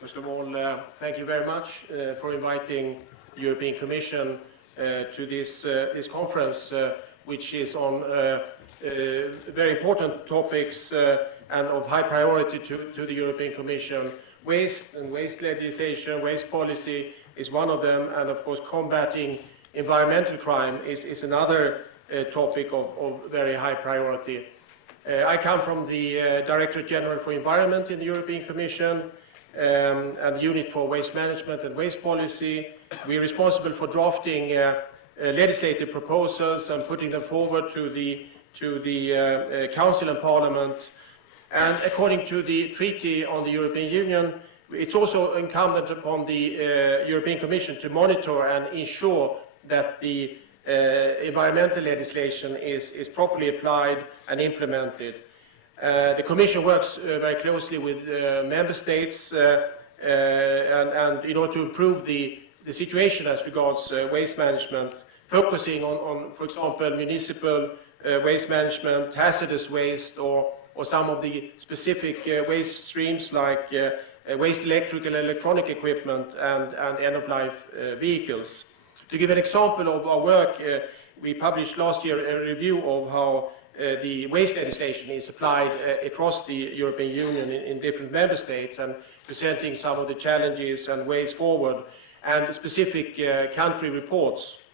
First of all, thank you very much for inviting the European Commission to this conference, which is on very important topics and of high priority to the European Commission. Waste and waste legislation, waste policy is one of them, and of course combating environmental crime is another topic of very high priority. I come from the Directorate General for Environment in the European Commission, and the Unit for Waste Management and Waste Policy. We're responsible for drafting legislative proposals and putting them forward to the Council and Parliament. And according to the Treaty on the European Union, it's also incumbent upon the European Commission to monitor and ensure that the environmental legislation is properly applied and implemented. The Commission works very closely with Member States and in order to improve the situation as regards waste management, focusing on, for example, municipal waste management, hazardous waste, or some of the specific waste streams like waste electrical and electronic equipment and end-of-life vehicles. To give an example of our work, we published last year a review of how the waste legislation is applied across the European Union in different member states, and presenting some of the challenges and ways forward, and specific country reports.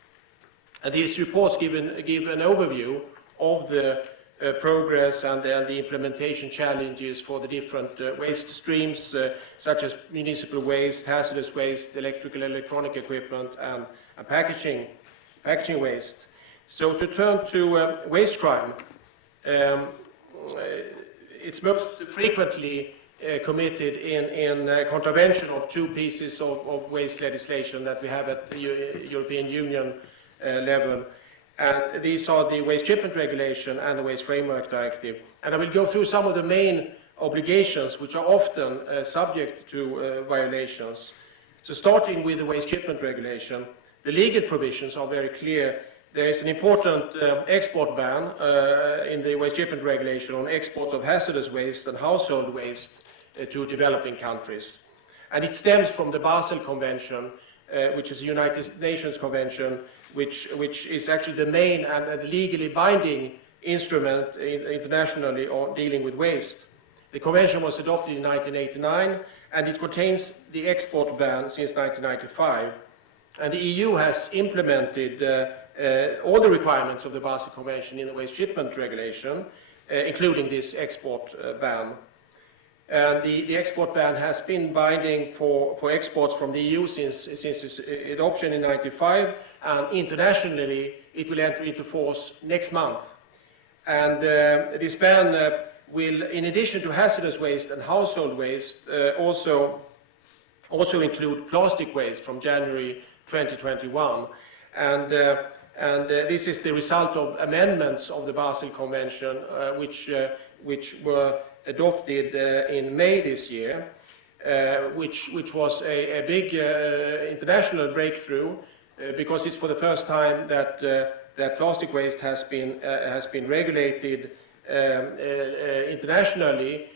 And these reports give an overview of the progress and the implementation challenges for the different waste streams, such as municipal waste, hazardous waste, electrical and electronic equipment, and packaging waste. So to turn to waste crime, it's most frequently committed in contravention of two pieces of waste legislation that we have at the European Union level. And these are the Waste Shipment Regulation and the Waste Framework Directive. And I will go through some of the main obligations which are often subject to violations. So starting with the Waste Shipment Regulation, the legal provisions are very clear. There is an important export ban in the Waste Shipment Regulation on exports of hazardous waste and household waste to developing countries. And it stems from the Basel Convention, which is a United Nations Convention, which is actually the main and legally binding instrument internationally on dealing with waste. The convention was adopted in 1989, and it contains the export ban since 1995. And the EU has implemented all the requirements of the Basel Convention in the Waste Shipment Regulation, including this export ban. And the export ban has been binding for exports from the EU since its adoption in 1995, and internationally it will enter into force next month. And this ban will, in addition to hazardous waste and household waste, also include plastic waste from January 2021. And this is the result of amendments of the Basel Convention, which were adopted in May this year, which was a big international breakthrough, because it's for the first time that plastic waste has been regulated internationally,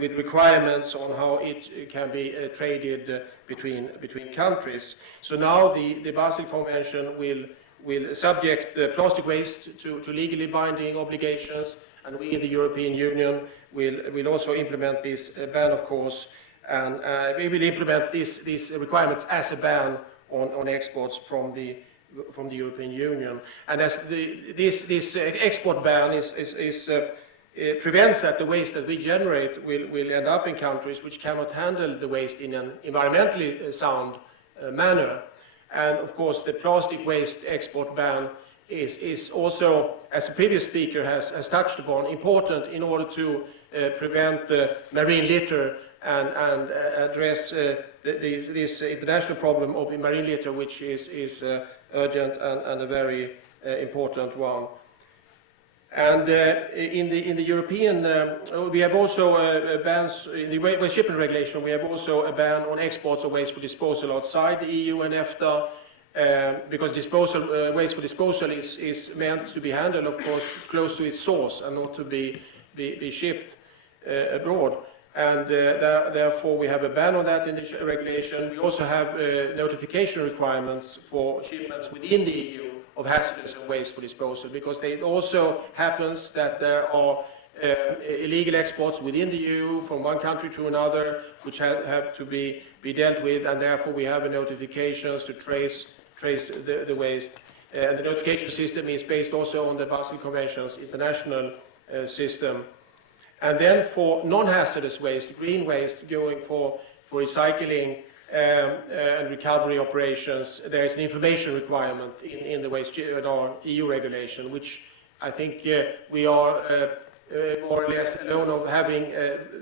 with requirements on how it can be traded between countries. So now the Basel Convention will subject the plastic waste to legally binding obligations, and we in the European Union will also implement this ban, of course, and we will implement these requirements as a ban on exports from the European Union. And as this export ban prevents that the waste that we generate will end up in countries which cannot handle the waste in an environmentally sound manner. And of course the plastic waste export ban is also, as the previous speaker has touched upon, important in order to prevent marine litter and address this international problem of marine litter, which is urgent and a very important one. And in the European, we have also bans in the Waste Shipment Regulation. We have also a ban on exports of waste for disposal outside the EU and EFTA, because waste for disposal is meant to be handled, of course, close to its source and not to be shipped abroad. and therefore we have a ban on that in the regulation. We also have notification requirements for shipments within the EU of hazardous and wasteful disposal, because it also happens that there are illegal exports within the EU from one country to another, which have to be dealt with, and therefore we have notifications to trace the waste. And the notification system is based also on the Basel Convention's international system. And then for non-hazardous waste, green waste going for recycling and recovery operations, there is an information requirement in the waste in our EU regulation, which I think we are more or less alone of having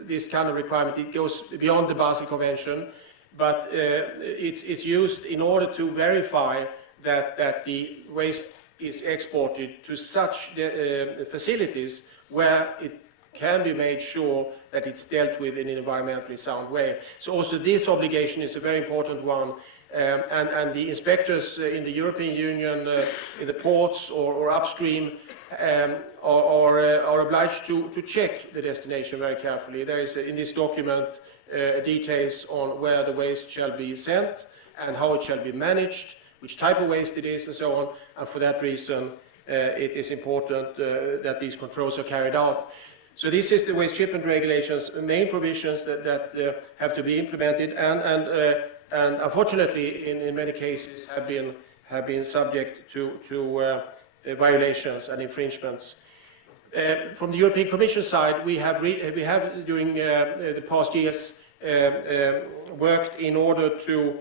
this kind of requirement. It goes beyond the Basel Convention, but it's used in order to verify that the waste is exported to such facilities where it can be made sure that it's dealt with in an environmentally sound way. So also this obligation is a very important one, and the inspectors in the European Union, in the ports or upstream, are obliged to check the destination very carefully. There is in this document details on where the waste shall be sent and how it shall be managed, which type of waste it is, and so on. And for that reason, it is important that these controls are carried out. So this is the waste shipment regulations, main provisions that have to be implemented, and unfortunately, in many cases, have been subject to violations and infringements. From the European Commission side, we have during the past years worked in order to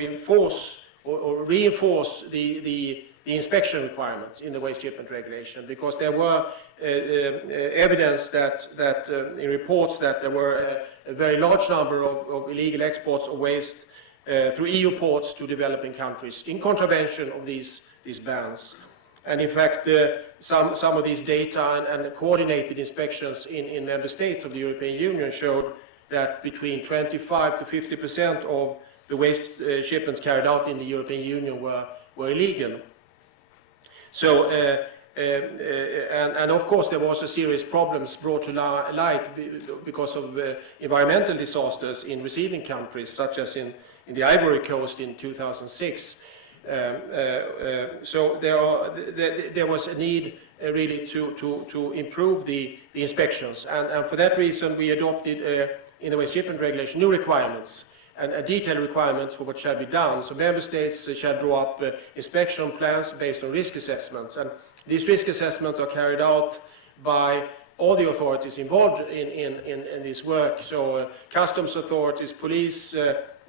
enforce or reinforce the inspection requirements in the waste shipment regulation, because there were evidence that in reports that there were a very large number of illegal exports of waste through EU ports to developing countries in contravention of these bans. And in fact, some of these data and coordinated inspections in member states of the European Union showed that between 25 to 50% of the waste shipments carried out in the European Union were illegal. So, and of course there was a serious problems brought to light because of environmental disasters in receiving countries, such as in the Ivory Coast in 2006. So there was a need really to improve the inspections, and for that reason we adopted in the waste shipment regulation new requirements and detailed requirements for what shall be done. So member states shall draw up inspection plans based on risk assessments, and these risk assessments are carried out by all the authorities involved in this work. So customs authorities, police,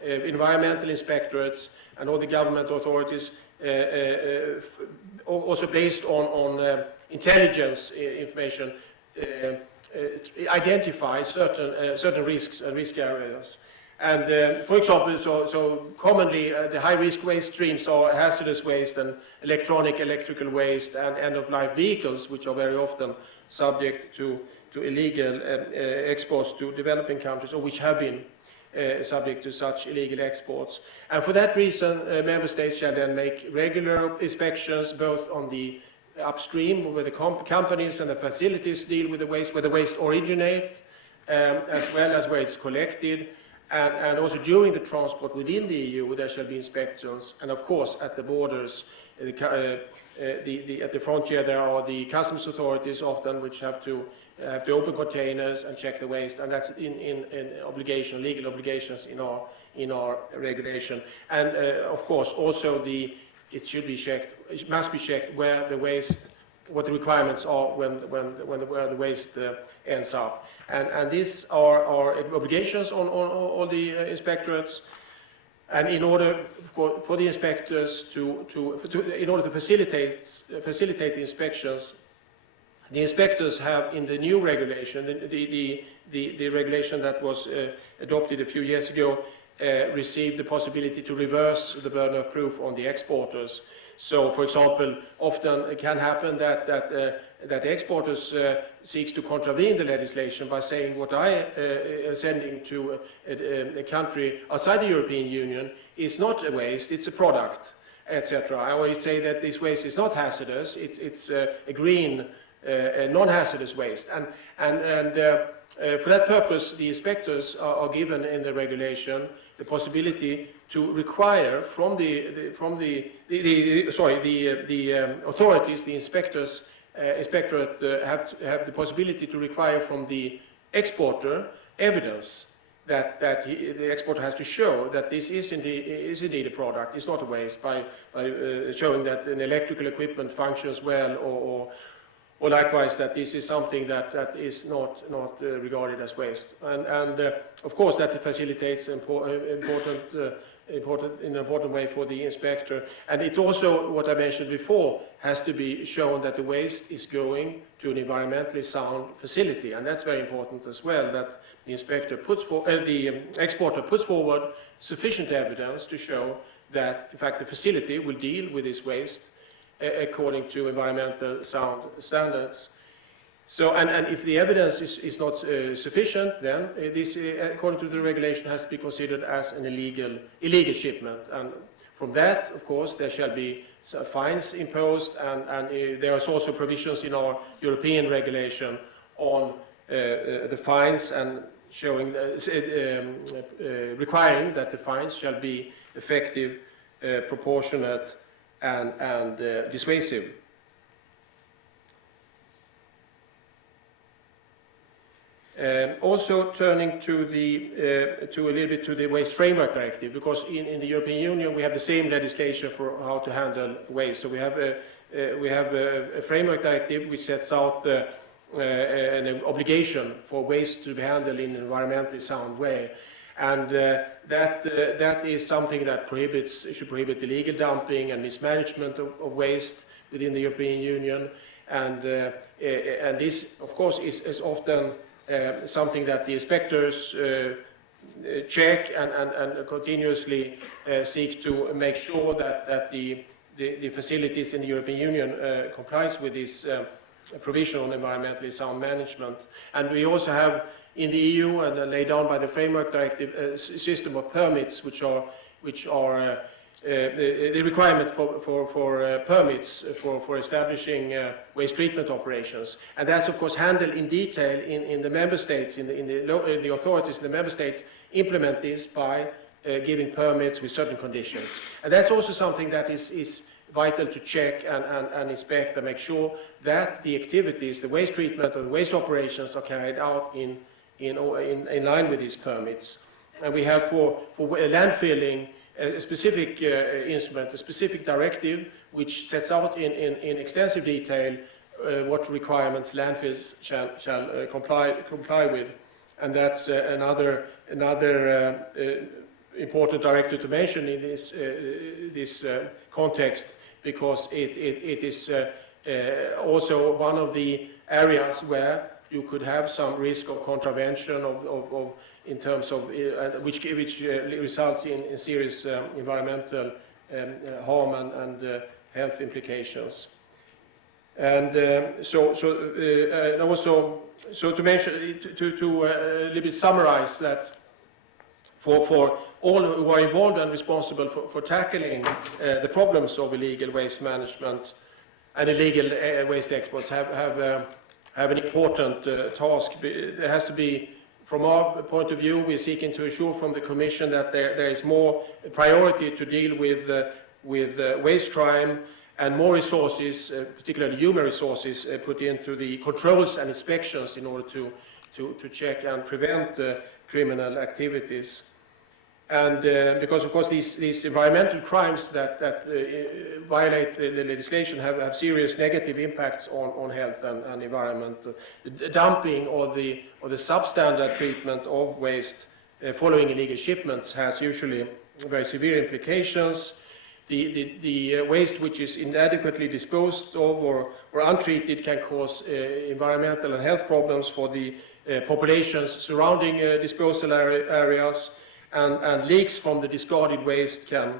environmental inspectorates, and all the government authorities, also based on intelligence information, identify certain risks and risk areas. And for example, so commonly the high-risk waste streams are hazardous waste and electrical waste and end-of-life vehicles, which are very often subject to illegal exports to developing countries, or which have been subject to such illegal exports. And for that reason, member states shall then make regular inspections both on the upstream, where the companies and the facilities deal with the waste, where the waste originate, as well as where it's collected. And also during the transport within the EU, there shall be inspections. And of course, at the borders, at the frontier, there are the customs authorities often, which have to open containers and check the waste, and that's in obligation, legal obligations in our regulation. And of course, also it should be checked. It must be checked where the waste, what the requirements are where the waste ends up. And these are obligations on all the inspectorates. And in order for the inspectors in order to facilitate the inspections, the inspectors have in the new regulation, the regulation that was adopted a few years ago, received the possibility to reverse the burden of proof on the exporters. So, for example, often it can happen that exporters seeks to contravene the legislation by saying what I am sending to a country outside the European Union is not a waste, it's a product, etc. I always say that this waste is not hazardous, it's a green non-hazardous waste. For that purpose, the inspectors are given in the regulation the possibility to require from the authorities, the inspectors, inspectorate have the possibility to require from the exporter evidence that the exporter has to show that this is indeed a product, it's not a waste, by showing that an electrical equipment functions well, or likewise that this is something that is not regarded as waste. And of course that facilitates in an important way for the inspector. And it also, what I mentioned before, has to be shown that the waste is going to an environmentally sound facility, and that's very important as well, that the inspector the exporter puts forward sufficient evidence to show that in fact the facility will deal with this waste according to environmental sound standards. So, and if the evidence is not sufficient, then this, according to the regulation, has to be considered as an illegal shipment. And from that, of course, there shall be fines imposed, and there is also provisions in our European regulation on the fines, and showing requiring that the fines shall be effective, proportionate, and dissuasive. Also turning to a little bit to the Waste Framework Directive, because in the European Union we have the same legislation for how to handle waste. So we have a framework directive which sets out an obligation for waste to be handled in an environmentally sound way, and that is something that should prohibit illegal dumping and mismanagement of waste within the European Union, and this of course is often something that the inspectors check and continuously seek to make sure that the facilities in the European Union complies with this provision on environmentally sound management. And we also have in the EU, and laid down by the Framework Directive, a system of permits which are the requirement for permits for establishing waste treatment operations, and that's of course handled in detail in the member states. The authorities in the member states implement this by giving permits with certain conditions, and that's also something that is vital to check and inspect and make sure that the activities, the waste treatment or the waste operations, are carried out in line with these permits. And we have for landfilling a specific instrument, a specific directive, which sets out in extensive detail what requirements landfills shall comply with, and that's another important directive to mention in this context, because it is also one of the areas where you could have some risk of contravention in terms of which results in serious environmental harm and health implications. And so to mention, to a little bit summarize that for all who are involved and responsible for tackling the problems of illegal waste management and illegal waste exports have an important task. There has to be, from our point of view, we're seeking to ensure from the Commission that there is more priority to deal with waste crime, and more resources, particularly human resources, put into the controls and inspections in order to check and prevent criminal activities. And because of course these environmental crimes that violate the legislation have serious negative impacts on health and environment. The dumping or the substandard treatment of waste following illegal shipments has usually very severe implications. The waste which is inadequately disposed of or untreated can cause environmental and health problems for the populations surrounding disposal areas. And leaks from the discarded waste can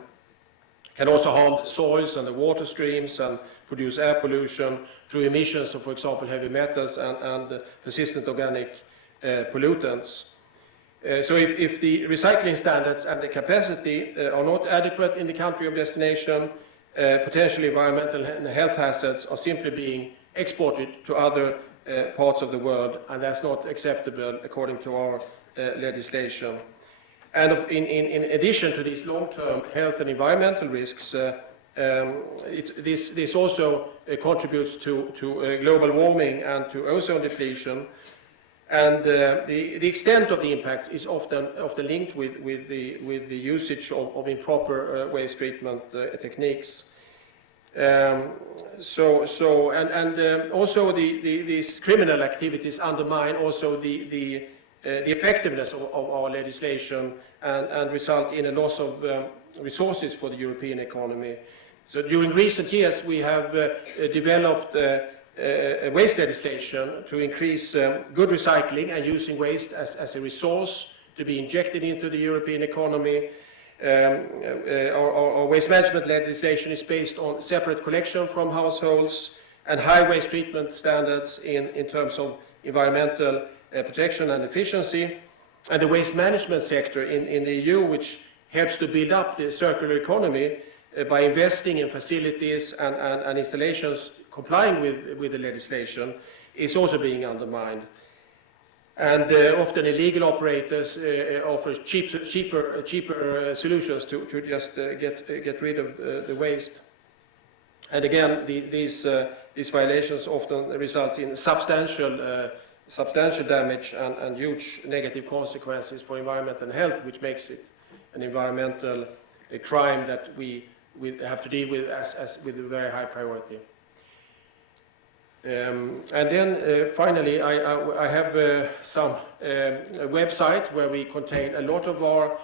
also harm the soils and the water streams and produce air pollution through emissions of, for example, heavy metals and persistent organic pollutants. So if the recycling standards and the capacity are not adequate in the country of destination, potentially environmental and health hazards are simply being exported to other parts of the world, and that's not acceptable according to our legislation. And in addition to these long-term health and environmental risks, this also contributes to global warming and to ozone depletion. And the extent of the impacts is often linked with the usage of improper waste treatment techniques. Also these criminal activities undermine also the effectiveness of our legislation and result in a loss of resources for the European economy. So during recent years we have developed waste legislation to increase good recycling and using waste as a resource to be injected into the European economy. Our waste management legislation is based on separate collection from households and high waste treatment standards in terms of environmental protection and efficiency. And the waste management sector in the EU, which helps to build up the circular economy by investing in facilities and installations complying with the legislation, is also being undermined. And often illegal operators offer cheaper solutions to just get rid of the waste. And again, these violations often result in substantial damage and huge negative consequences for environment and health, which makes it an environmental crime that we have to deal with with a very high priority. And then finally, I have a website where we contain a lot of our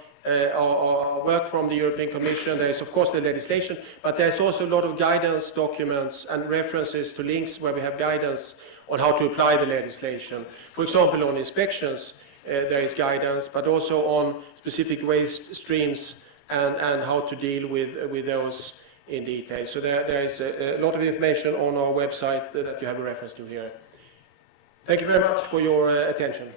work from the European Commission. There is of course the legislation, but there's also a lot of guidance documents and references to links where we have guidance on how to apply the legislation. For example, on inspections there is guidance, but also on specific waste streams and how to deal with those in detail. So there is a lot of information on our website that you have a reference to here. Thank you very much for your attention.